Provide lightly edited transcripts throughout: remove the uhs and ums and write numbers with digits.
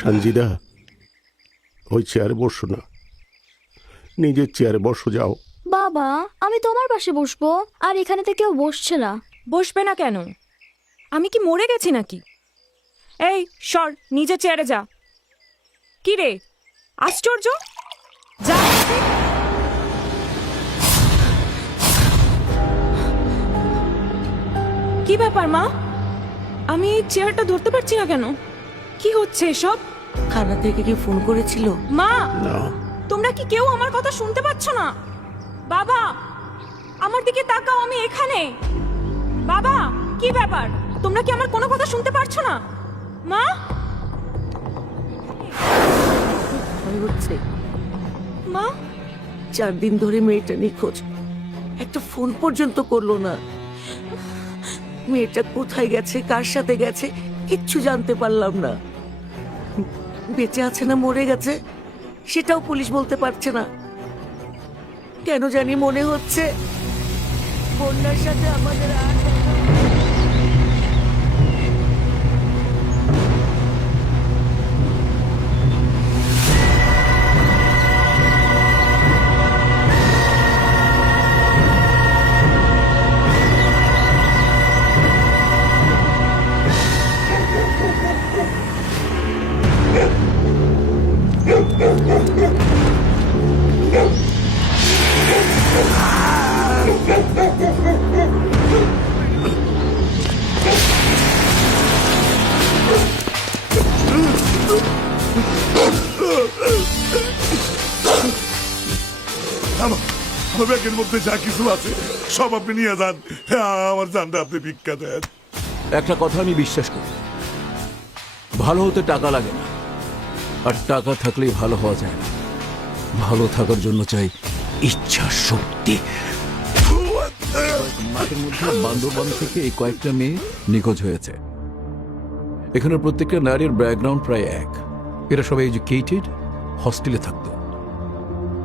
সঞ্জিদা, ওই চেয়ারে বসো না, নিজের চেয়ারে বসো। যাও। বাবা, আমি তোমার পাশে বসবো, আর এখানে তো কেউ বসছে না। বসবে না কেন? আমি কি মরে গেছি নাকি? এই সর, নিজের চেয়ারে যা। কি রে, আশ্চর্য! যা। কি ব্যাপার মা? আমি এই চেয়ারটা ধরতে পারছি না কেন? কি হচ্ছে এসব? থানা থেকে কি ফোন করেছিল? মা, না, তোমরা কি কেউ আমার কথা শুনতে পাচ্ছ না? বাবা, আমার দিকে তাকাও, আমি এখানে। বাবা, কি ব্যাপার? তোমরা কি আমার কোনো কথা শুনতে পারছো না? মা, ভয় হচ্ছে। মা, 4 দিন ধরে মেয়েটা নিখোঁজ, একটা ফোন পর্যন্ত করলো না। মেয়েটা কোথায় গেছে, কার সাথে গেছে, কিচ্ছু জানতে পারলাম না। বেঁচে আছে না মরে গেছে সেটাও পুলিশ বলতে পারছে না। কেন জানি মনে হচ্ছে বন্যার সাথে আমাদের আর দেখা হবে না। আমার ব্যাগের মধ্যে যা কিছু আছে সব আপনি নিয়ে যান। আমার জানটা আপনি ভিক্ষা দেন। একটা কথা আমি বিশ্বাস করি, ভালো হতে টাকা লাগে না, আর টাকা থাকলেই ভালো হওয়া যায় না। ভালো থাকার জন্য চাই ইচ্ছা শক্তি। মাঠের মধ্যে বান্দরবান থেকে এই কয়েকটা মেয়ে নিখোঁজ হয়েছে। এখানে প্রত্যেকটা নারীর ব্যাকগ্রাউন্ড প্রায় এক। এরা সবাই এডুকেটেড, হস্টেলে থাকতো,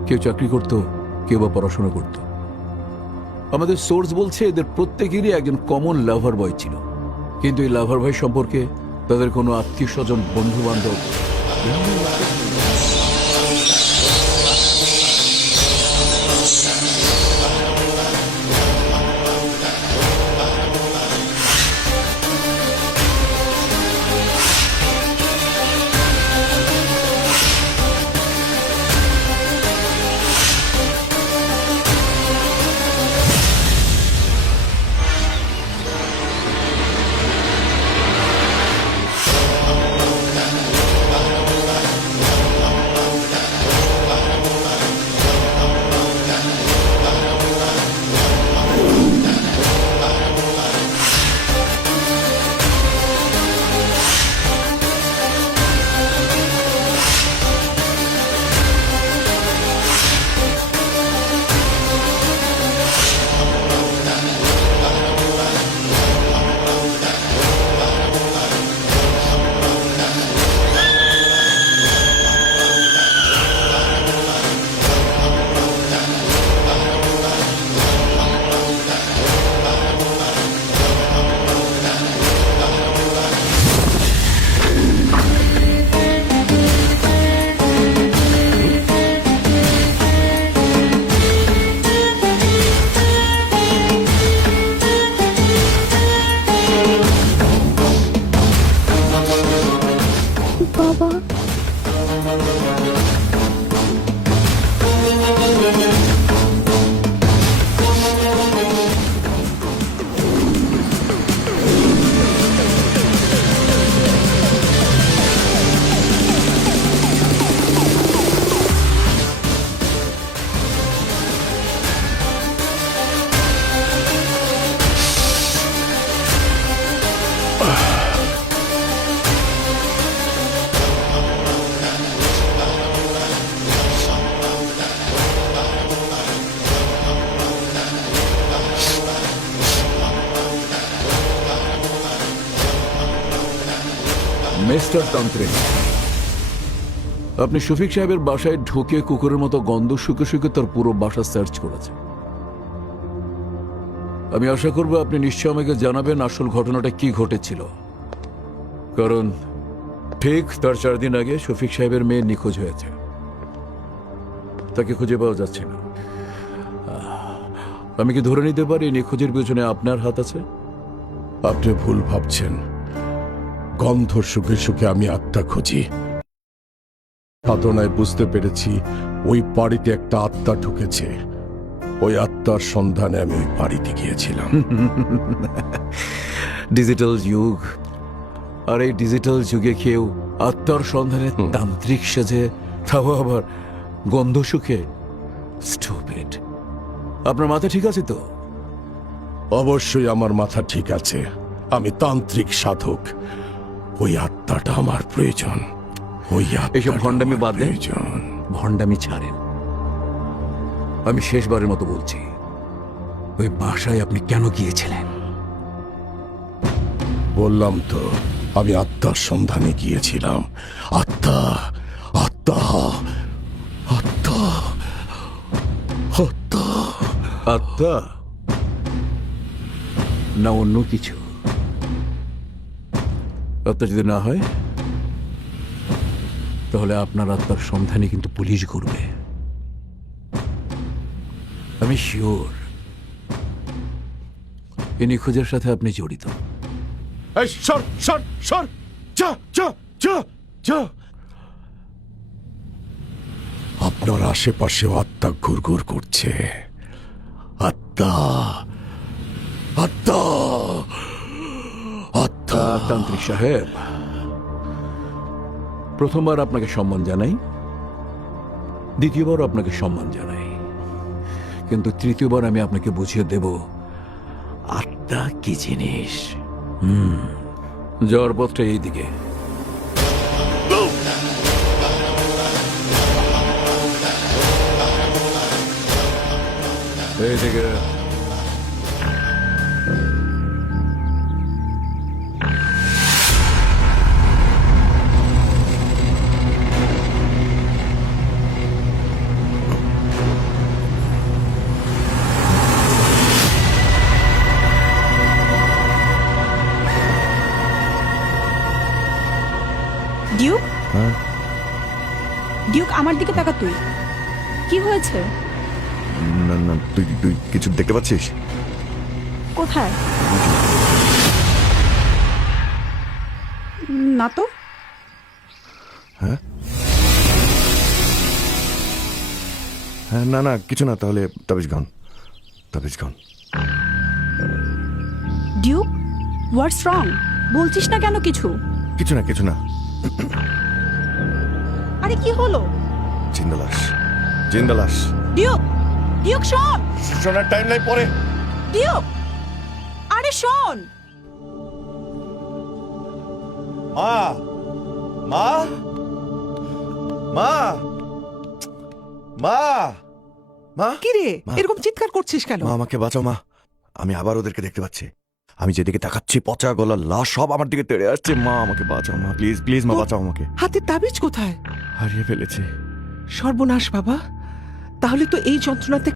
কেউ চাকরি করত, কেউ বা পড়াশোনা করত। আমাদের সোর্স বলছে এদের প্রত্যেকেরই একজন কমন লাভার বয় ছিল, কিন্তু এই লাভার বয় সম্পর্কে তাদের কোনো আত্মীয় স্বজন, বন্ধু বান্ধব বাবা, মিস্টার তান্ত্রিক, আপনি শফিক সাহেবের বাসায় ঢুকে কুকুরের মতো গন্ধ শুকে শুকে তার পুরো বাসা সার্চ করেছেন। আমি আশা করব আপনি নিশ্চয় আমাকে জানাবেন আসল ঘটনাটা কি ঘটেছিল, কারণ ঠিক তার 4 দিন আগে শফিক সাহেবের মেয়ে নিখোঁজ হয়েছে। তাকে খুঁজে পাওয়া যাচ্ছে না। আমি কি ধরে নিতে পারি নিখোঁজের পেছনে আপনার হাত আছে? আপনি ভুল ভাবছেন। গন্ধ শুকে শুকে আমি আত্মা খুঁজি। সাধনায় বুঝতে পেরেছি ওই বাড়িতে একটা আত্মা ঢুকেছে। ওই আত্মার সন্ধানে আমি ওই বাড়িতে গিয়েছিলাম। ডিজিটাল যুগ, আর এই ডিজিটাল যুগে কেউ আত্মার সন্ধানে তান্ত্রিক সেজে, তাও আবার গন্ধ সুখে? স্টুপিড। আপনার মাথা ঠিক আছে তো? অবশ্যই আমার মাথা ঠিক আছে। আমি তান্ত্রিক সাধক। ওই আত্মাটা আমার প্রয়োজন। ওই এসব ভণ্ডামি বাদ দেন। প্রয়োজন। ভণ্ডামি ছাড়েন। আমি শেষবারের মতো বলছি, ওই বাসায় আপনি কেন গিয়েছিলেন? বললাম তো, আমি আত্মার সন্ধানে গিয়েছিলাম। আত্মা, আত্মা, আত্মা, আত্মা। আত্মা না অন্য কিছু? আত্মা যদি না হয়, তাহলে আপনার আত্মার সন্ধানে কিন্তু পুলিশ ঘুরবে। আমি শিওর এই নিখোঁজের সাথে আপনি জড়িত। এই সর সর সর, যা যা যা যা। আপনার আশেপাশেও আত্মা ঘুরঘুর করছে। আত্মা, আত্মা, আত্মা। তান্ত্রিক সাহেব, প্রথমবার আপনাকে সম্মান জানাই, দ্বিতীয়বার আপনাকে সম্মান জানাই, কিন্তু তৃতীয়বার আমি আপনাকে বুঝিয়ে দেব আত্মা কি জিনিস। যাওয়ার পথটা এইদিকে। এইদিকে। ডিউক, ডিউক আমার দিকে তাকা। তুই কি হয়েছে? না না, তুই তুই কিছু দেখতে পাচ্ছিস? কোথায়? না তো। হ্যাঁ, না না, কিছু না। তাহলে তাবিজ গান, তাবিজ গান। ডিউক, হোয়াটস রং? বলছিস না কেন কিছু? কিছু না, কিছু না। আরে কি হলো? জিন্দালাস, জিন্দালাস। ডিউক, ডিউক শোন। শোনার টাইম নাই, পরে। ডিউক, আরে শোন। মা, মা, মা, মা, মা। কি রে, এরকম চিৎকার করছিস কেন? মা, আমাকে বাঁচাও মা। আমি আবার ওদেরকে দেখতে পাচ্ছি। আমি যেদিকে তাকাচ্ছি, পচা গলা লাশ সব আমার দিকে তেড়ে আসছে। মা, আমাকে বাঁচাও মা, প্লিজ প্লিজ মা, বাঁচাও আমাকে। হাতে তাবিজ কোথায়? হারিয়ে ফেলেছি। সর্বনাশ বাবা, তাহলে তো এই যন্ত্রণাতে